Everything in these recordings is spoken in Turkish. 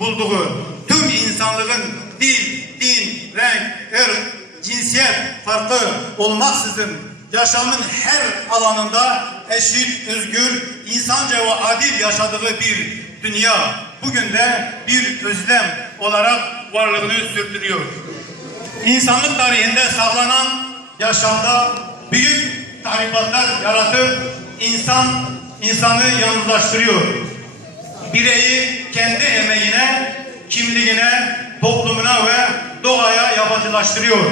bulduğu tüm insanlığın dil, din, renk, ırk, cinsiyet farkı olmaksızın yaşamın her alanında eşit, özgür, insanca ve adil yaşadığı bir dünya bugün de bir özlem olarak varlığını sürdürüyor. İnsanlık tarihinde sağlanan yaşamda büyük tahribatlar yaratıp insan insanı yalnızlaştırıyor. Bireyi kendi emeğine, kimliğine, toplumuna ve doğaya yabancılaştırıyor.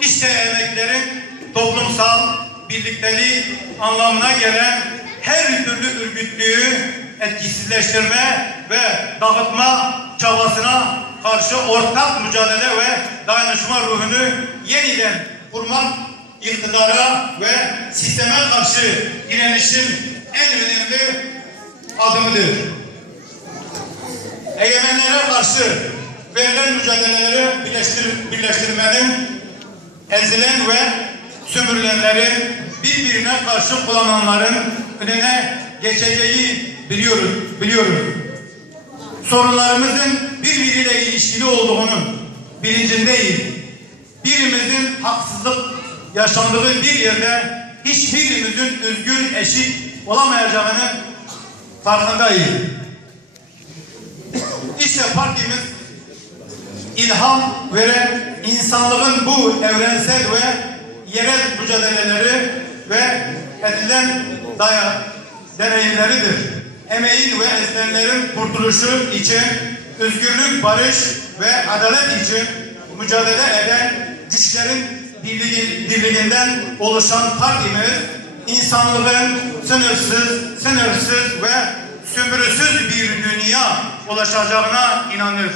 İşte emeklerin toplumsal birlikteliği anlamına gelen her türlü örgütlüğü etkisizleştirme ve dağıtma çabasına karşı ortak mücadele ve dayanışma ruhunu yeniden kurmak iktidara ve sisteme karşı direnişin en önemli adımıdır. Egemenlere karşı verilen mücadeleleri birleştir birleştirmenin ezilen ve sömürülenlerin birbirine karşı kullananların önüne geçeceği biliyoruz, biliyoruz. Sorunlarımızın birbiriyle ilişkili olduğunun bilincindeyiz. Birimizin haksızlık yaşandığı bir yerde hiçbirimizin özgür eşit olamayacağını farkındayız. İşte partimiz ilham veren insanlığın bu evrensel ve yerel mücadeleleri ve edilen daya deneyimleridir. Emeğin ve ezilenlerin kurtuluşu için özgürlük, barış ve adalet için mücadele eden güçlerin birliği, birliğinden oluşan partimiz insanlığın sınırsız, sınırsız ve sömürüsüz bir dünya ulaşacağına inanır.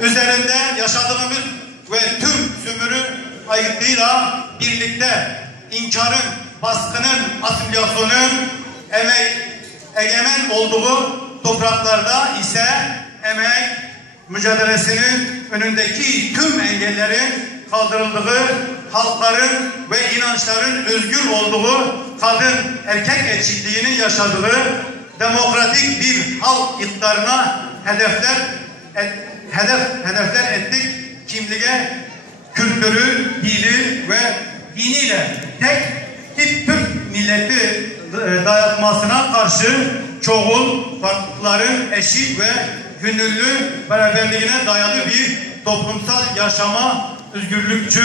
Üzerinde yaşadığımız ve tüm sömürü aygıtlığıyla birlikte inkarın, baskının, asimilasyonun emek, egemen olduğu topraklarda ise emek mücadelesinin önündeki tüm engellerin kaldırıldığı, halkların ve inançların özgür olduğu, kadın erkek eşitliğinin yaşadığı demokratik bir halk iktidarına hedefler et, hedef hedefler ettik. Kimliğe, kültürü, dili ve diniyle tek tip Türk milleti dayatmasına karşı çoğul farklılıkların eşit ve gönüllü beraberliğine dayalı bir toplumsal yaşama özgürlükçü